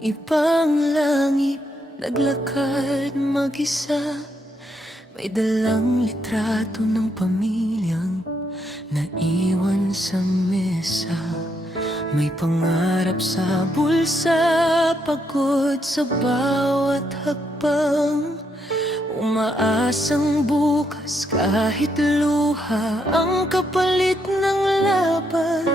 ibang langit, naglakad mag-isa. May dalang litrato ng pamilyang naiwan sa mesa. May pangarap sa bulsa, pagod sa bawat hakbang. Umaasang bukas kahit luha ang kapalit ng laban.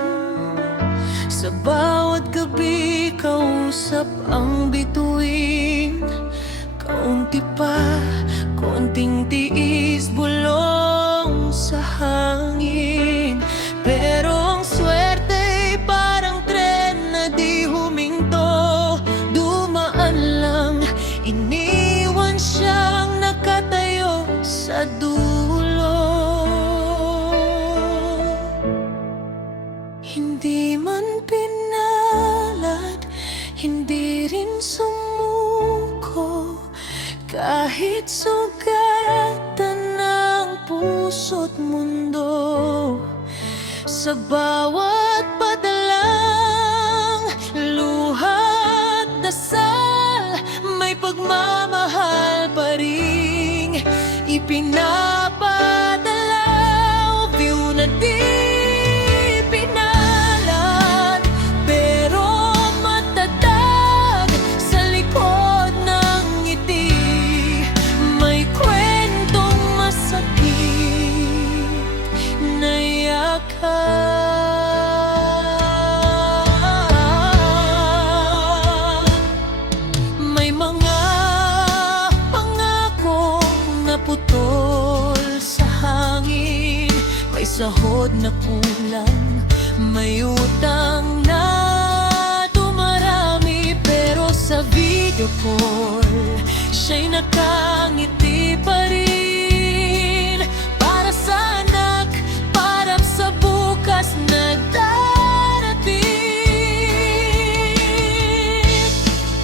Sa bawat gabi kausap ang bituin. Kaunti pa, konting tiis, bulong sa hangin. Pero ang swerte'y parang tren na di huminto. Dumaan lang, iniwan siyang nakatayo sa dulo. Hindi man pinalad, hindi rin sumuko. Kahit sugatan ng puso't mundo, sa bawat padalang luha't dasal, may pagmamahal pa ring ipinapadala. View na di pinalad, pero matatag sa likod ng ngiti. May kwentong masakit na yakan. May mga pangakong naputol sa hangin. May sahod na kulang, may utang na dumarami. Pero sa video call, siya'y nakangiti pa rin. Para sa anak, para sa bukas na darating.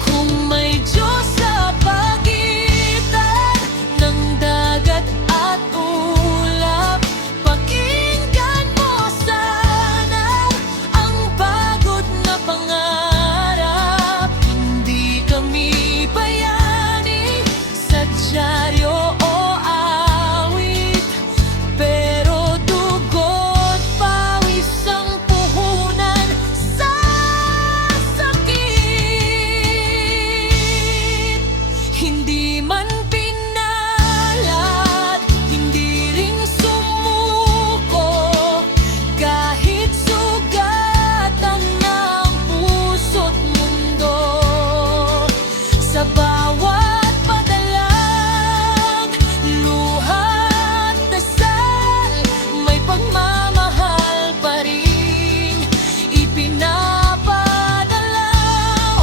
Kung may Diyos sa pagitan ng dagat at ulap, pakinggan mo sana ang pagod na pangarap. Hindi kami bayani sa dyaryo o awit, pero dugo't pawis ang puhunan sa sakit. Hindi man pinalad, hindi rin sumuko. Kahit sugatan ng puso't mundo, sa bawat padalang luha't dasal, may pagmamahal pa rin ipinapadala.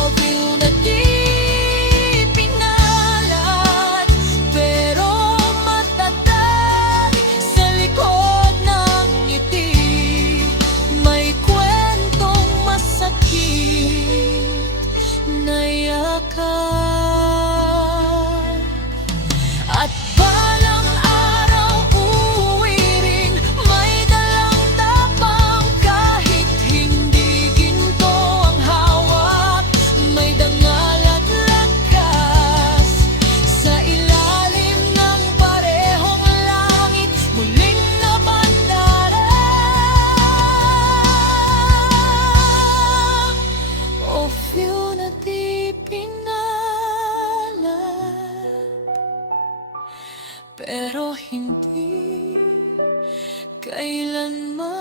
O view na di pinalad, pero matatag sa likod ng ngiti. May kwentong masakit na yakan. At balang araw uuwi rin, may dalang tapang. Kahit hindi ginto ang hawak, may dangal at lakas. Sa ilalim ng parehong langit, muling nabandara. O view na di pinalad, pero hindi kailanman